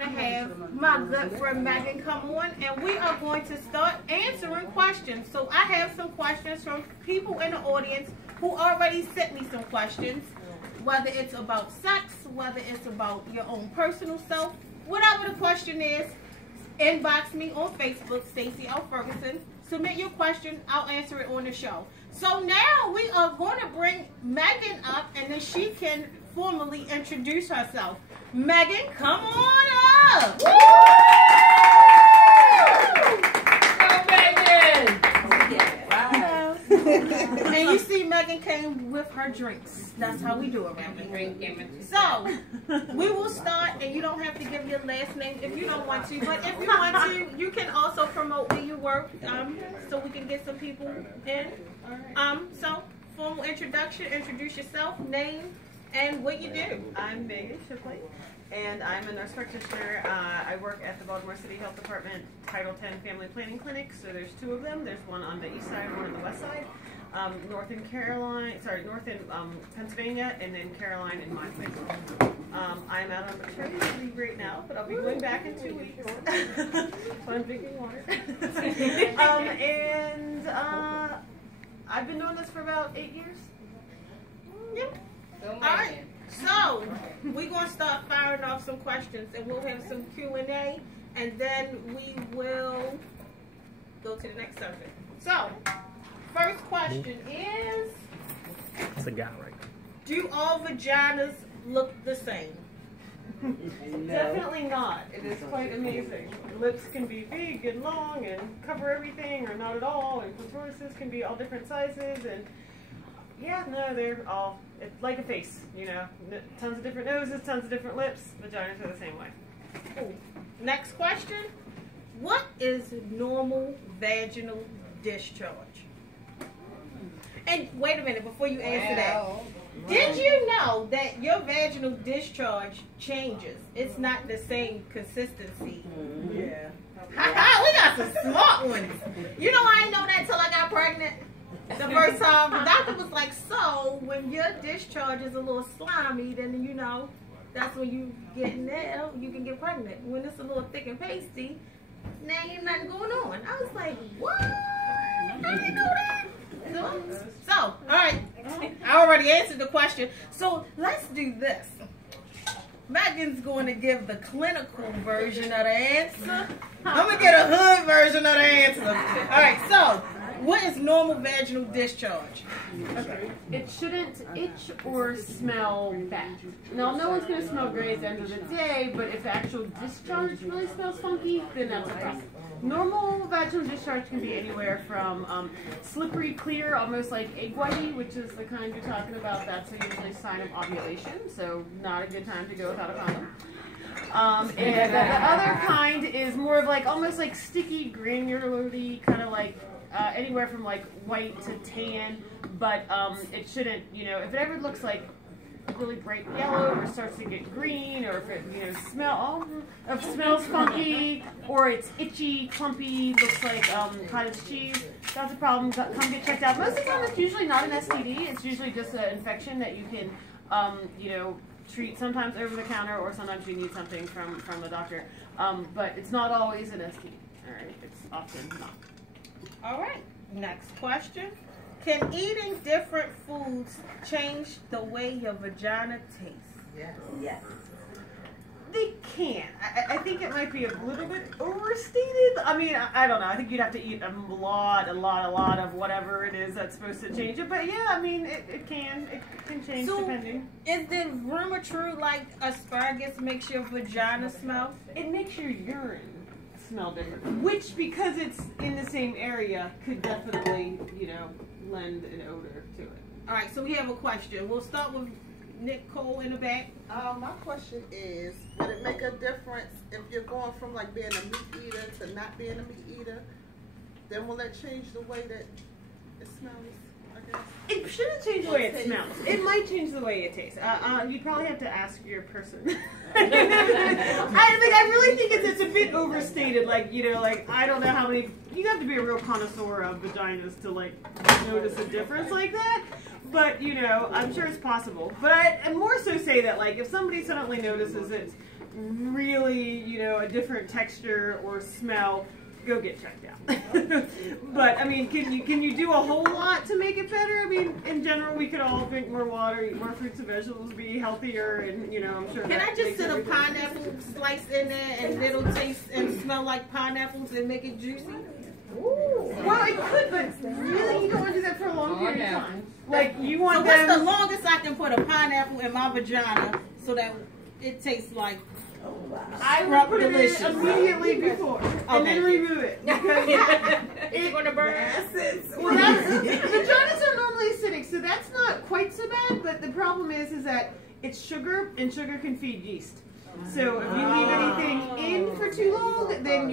I have my good friend Megan come on, and we are going to start answering questions. So I have some questions from people in the audience who already sent me some questions, whether it's about sex, whether it's about your own personal self, whatever the question is. Inbox me on Facebook, Stacey L. Ferguson. Submit your question. I'll answer it on the show. So now we are going to bring Megan up, and then she can formally introduce herself. Megan, come on up. Woo! Go, Megan. Hello. And you see, Megan came with her drinks. That's how we do it, Megan. So we will start, and you don't have to give your last name if you don't want to. But if you want to, you can also promote where you work, so we can get some people in. So formal introduction. Introduce yourself, name, and what you do. I'm Megan Shipley, and I'm a nurse practitioner. I work at the Baltimore City Health Department Title X Family Planning Clinic. So there's two of them. There's one on the east side, one on the west side. North in Pennsylvania, and then Caroline in my place. I'm out on maternity leave right now, but I'll be going back in 2 weeks. So I'm drinking water. I've been doing this for about 8 years. Yep. All right. So we're going to start firing off some questions, and we'll have some Q&A, and then we will go to the next subject. So first question is, it's a guy, right? Do all vaginas look the same? No. Definitely not. It is quite amazing. Lips can be big and long and cover everything, or not at all, and clitorises can be all different sizes, and yeah, no, they're all, it's like a face, you know, tons of different noses, tons of different lips. Vaginas are the same way. Cool. Next question, what is normal vaginal discharge? And wait a minute before you answer that. Did you know that your vaginal discharge changes? It's not the same consistency. Yeah. We got some smart ones. You know, I didn't know that until I got pregnant. The first time, the doctor was like, so when your discharge is a little slimy, then you know, that's when you get in there, you can get pregnant. When it's a little thick and pasty, now ain't nothing going on. I was like, what? I didn't know that. So, all right, I already answered the question. So let's do this. Megan's going to give the clinical version of the answer. I'm going to get a hood version of the answer. All right, so what is normal vaginal discharge? Okay. It shouldn't itch or smell bad. Now, no one's going to smell great at the end of the day, but if the actual discharge really smells funky, then that's a problem. Normal vaginal discharge can be anywhere from slippery clear, almost like egg whitey, which is the kind you're talking about. That's usually a sign of ovulation, so not a good time to go without a condom. And the other kind is more of like almost like sticky, granularly, kind of like anywhere from like white to tan, but it shouldn't, you know, if it ever looks like really bright yellow or starts to get green, or if it, you know, smells funky, or it's itchy, clumpy, looks like cottage cheese, that's a problem. Come get checked out. Most of the time it's usually not an STD, it's usually just an infection that you can you know, treat sometimes over the counter, or sometimes you need something from the doctor, but it's not always an STD. All right, it's often not. All right, next question. Can eating different foods change the way your vagina tastes? Yes. Yes. They can. I think it might be a little bit overstated. I mean, I don't know. I think you'd have to eat a lot of whatever it is that's supposed to change it. But yeah, I mean, it can change depending. Is the rumor true, like asparagus makes your vagina smell? It makes your urine smell different, which, because it's in the same area, could definitely, you know, lend an odor to it. All right, so we have a question. We'll start with Nicole in the back. My question is, would it make a difference if you're going from like being a meat eater to not being a meat eater? Then will that change the way that it smells, I guess? It shouldn't change the way it smells. It might change the way it tastes. You'd probably have to ask your person. I really think it's a bit overstated. Like, you know, like, I don't know how many, you have to be a real connoisseur of vaginas to like notice a difference like that. But, you know, I'm sure it's possible. But I more so say that, like, if somebody suddenly notices it's really, you know, a different texture or smell, go get checked out. But I mean, can you do a whole lot to make it better? I mean, in general, we could all drink more water, eat more fruits and vegetables, be healthier, and you know, I'm sure. Can I just put a pineapple slice in there and it'll taste and smell like pineapples and make it juicy? Well, it could, but really, you don't want to do that for a long period of time. Like you want So what's the longest I can put a pineapple in my vagina so that it tastes like? I would put it in immediately before, and then remove it because It's going to burn. well, vaginas are normally acidic, so that's not quite so bad. But the problem is that it's sugar, and sugar can feed yeast. So if you leave anything in for too long, then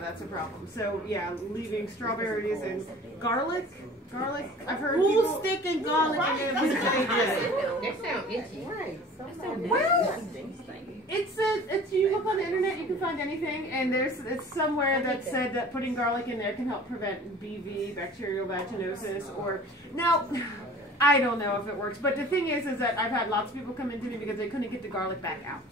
that's a problem. So yeah, leaving strawberries and garlic. I've heard Who's people sticking garlic in their vagina? That sounds itchy. Well, it's you look on the internet, you can find anything, and it's somewhere that said that putting garlic in there can help prevent BV, bacterial vaginosis, or now. I don't know if it works, but the thing is that I've had lots of people come into me because they couldn't get the garlic back out.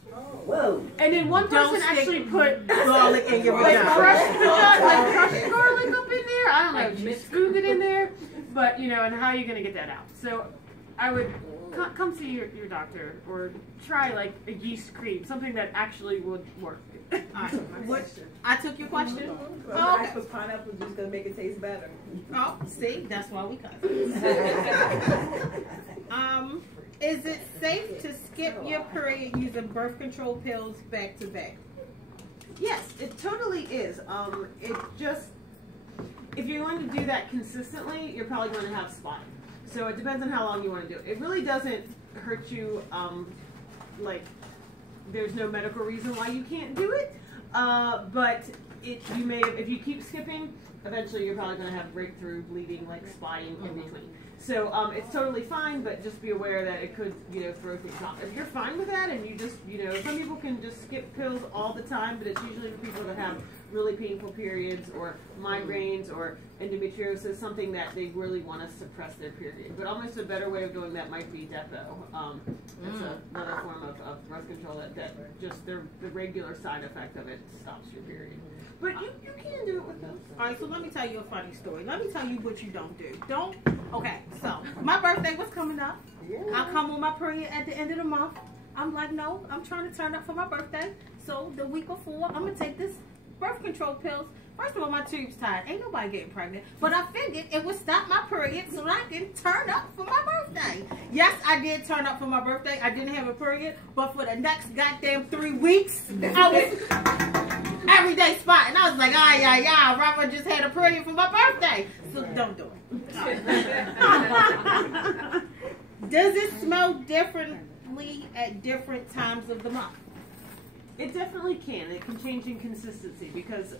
Whoa! And then one person actually put garlic in your like vagina. crushed garlic up in there. I don't know if she scooped it in there, but you know, and how are you going to get that out? So I would come see your doctor or try like a yeast cream, something that actually would work. What? I took your question. Oh, okay. Because pineapple juice gonna make it taste better. Oh, see, that's why we cut. Is it safe to skip your period using birth control pills back to back? Yes, it totally is. It just, if you're going to do that consistently, you're probably going to have spotting. So it depends on how long you want to do it. It really doesn't hurt you, like, there's no medical reason why you can't do it. But if you keep skipping, eventually you're probably going to have breakthrough bleeding, like spotting in between. So it's totally fine, but just be aware that it could, you know, throw things off. If you're fine with that, and you just, you know, some people can just skip pills all the time, but it's usually for people that have really painful periods or migraines or endometriosis, something that they really want to suppress their period. But almost a better way of doing that might be Depo. It's another form of birth control that just the regular side effect of it stops your period. But you can do it with those. All right, so let me tell you a funny story. Let me tell you what you don't do. Okay, so my birthday was coming up. I come on my period at the end of the month. I'm like, no, I'm trying to turn up for my birthday. So the week before, I'm going to take this birth control pills. First of all, my tube's tied. Ain't nobody getting pregnant. But I figured it would stop my period so that I can turn up for my birthday. Yes, I did turn up for my birthday. I didn't have a period. But for the next goddamn 3 weeks, I was everyday spotting. I was like, Robert just had a period for my birthday. So don't do it. Does it smell differently at different times of the month? It definitely can. It can change in consistency because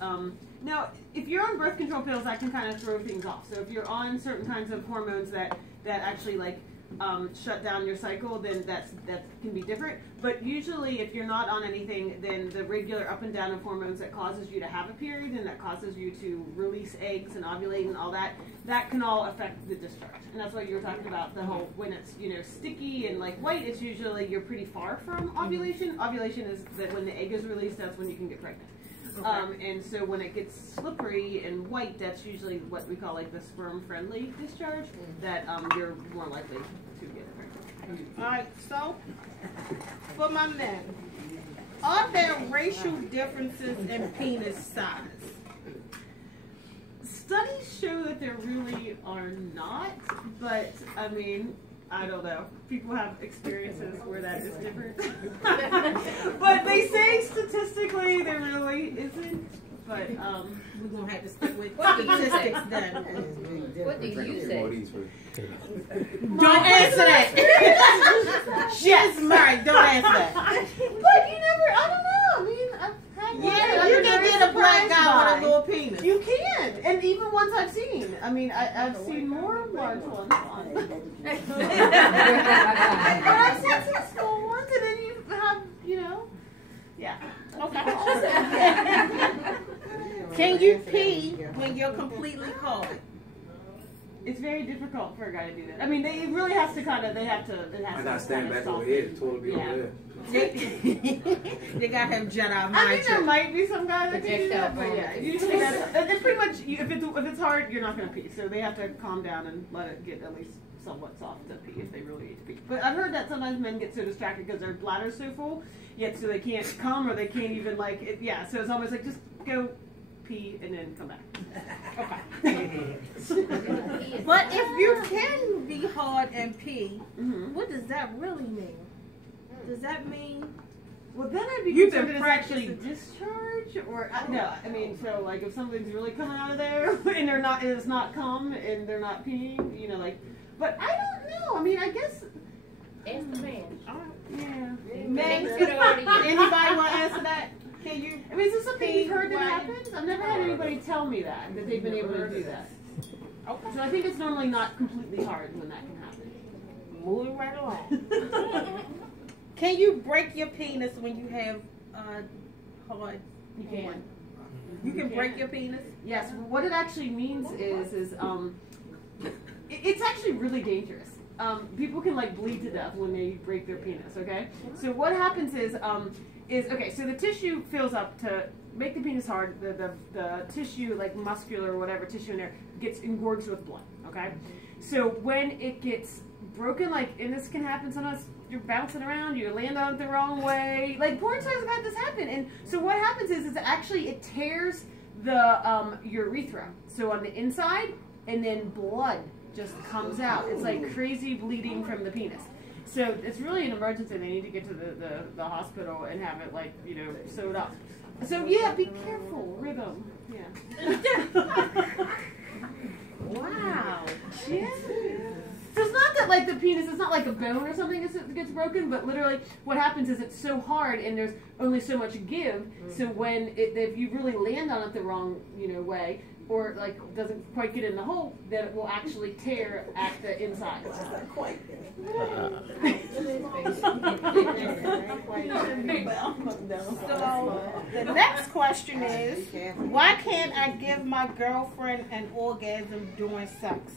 now if you're on birth control pills, that can kind of throw things off. So if you're on certain kinds of hormones that actually like shut down your cycle, then that can be different. But usually if you're not on anything, then the regular up and down of hormones that causes you to have a period and that causes you to release eggs and ovulate and all that can all affect the discharge. And that's why you were talking about the whole, when it's, you know, sticky and like white, it's usually you're pretty far from ovulation. Ovulation is that when the egg is released, that's when you can get pregnant. Okay. And so when it gets slippery and white, that's usually what we call like the sperm-friendly discharge, that you're more likely to get pregnant. All right, so for my men, are there racial differences in penis size? Studies show that there really are not, but I mean, I don't know. People have experiences where that is different. But they say statistically there really isn't. But we're going to have to stick with statistics then. What do you say? Don't answer that. Yes, Mary, don't answer that. But you never, I don't know. I mean, I've had you can get a black guy with a little penis. You can. And even ones I've seen. I mean, I've seen more large ones. But I've seen some small ones, and then you have, you know, yeah. Okay. Can you pee when you're completely cold? It's very difficult for a guy to do that. I mean, they really has to kind of, it has I gotta to stand back over here. The toilet be over there. They got him Jedi mind I mean, there trick. might be some guys that can do that, but yeah, Projectile usually that's, and pretty much, if it's hard, you're not gonna pee. So they have to calm down and let it get at least somewhat soft to pee if they really need to pee. But I've heard that sometimes men get so distracted because their bladder's so full, yet so they can't come or they can't even like, yeah. So it's almost like just go pee and then come back. Okay. But if you can be hard and pee, Mm-hmm. what does that really mean? Does that mean Well, then I'd be You've concerned been if it's actually practicing. discharge, or no. I mean, so like if something's really coming out of there and they're not, and it's not cum, and they're not peeing, you know, like. But I don't know. I mean, I guess. Ask the man. Yeah. men? Next to the audience. Anybody want to answer that? Can you? I mean, is this something you've heard that Why? happens? I've never had anybody tell me that they've been able to do that. Okay. So I think it's normally not completely hard when that can happen. Moving right along. Can you break your penis when you have hard? You can. You can break your penis. Yes. What it actually means is it's actually really dangerous. People can like bleed to death when they break their penis. Okay. So what happens is okay. So the tissue fills up to make the penis hard. The tissue, like muscular or whatever tissue in there, gets engorged with blood. Okay. So when it gets broken, like, and this can happen sometimes. You're bouncing around, you land on it the wrong way. Like porn stars have had this happen, and so what happens is actually it tears the urethra. So on the inside, and then blood just comes out. It's like crazy bleeding from the penis. So it's really an emergency. They need to get to the hospital and have it like, you know, sewed up. So yeah, be careful, rhythm. Yeah. Wow. Yeah. So it's not that like the penis, it's not like a bone or something that gets broken, but literally what happens is it's so hard and there's only so much give. So when if you really land on it the wrong, you know, way, or like doesn't quite get in the hole, then it will actually tear at the inside. So the next question is, why can't I give my girlfriend an orgasm during sex?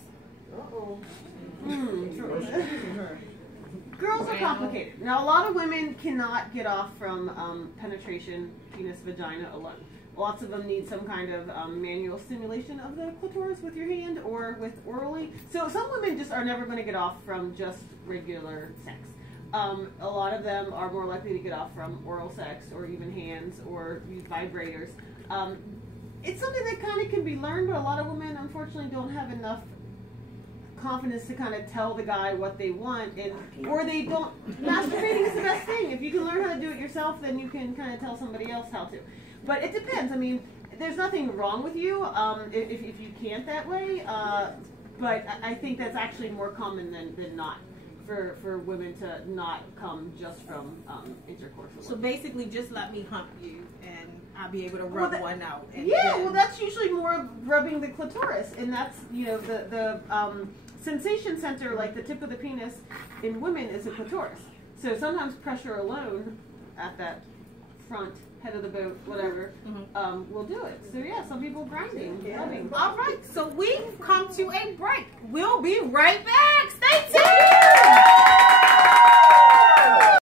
Girls are complicated. Now, a lot of women cannot get off from penetration, penis, vagina alone. Lots of them need some kind of manual stimulation of the clitoris with your hand or with orally. So some women just are never going to get off from just regular sex. A lot of them are more likely to get off from oral sex or even hands or use vibrators. It's something that kind of can be learned, but a lot of women unfortunately don't have enough confidence to kind of tell the guy what they want, and or they don't. Masturbating is the best thing. If you can learn how to do it yourself, then you can kind of tell somebody else how to. But it depends. I mean, there's nothing wrong with you if you can't that way. But I think that's actually more common than not for women to not come just from intercourse. So basically, just let me hump you, and I'll be able to rub one out. And Yeah, then- well, that's usually more of rubbing the clitoris, and that's, you know, the sensation center, like the tip of the penis in women, is the clitoris. So sometimes pressure alone at that front head of the boat, whatever, will do it. So yeah, some people grinding, rubbing. All right, so we've come to a break. We'll be right back. Stay tuned.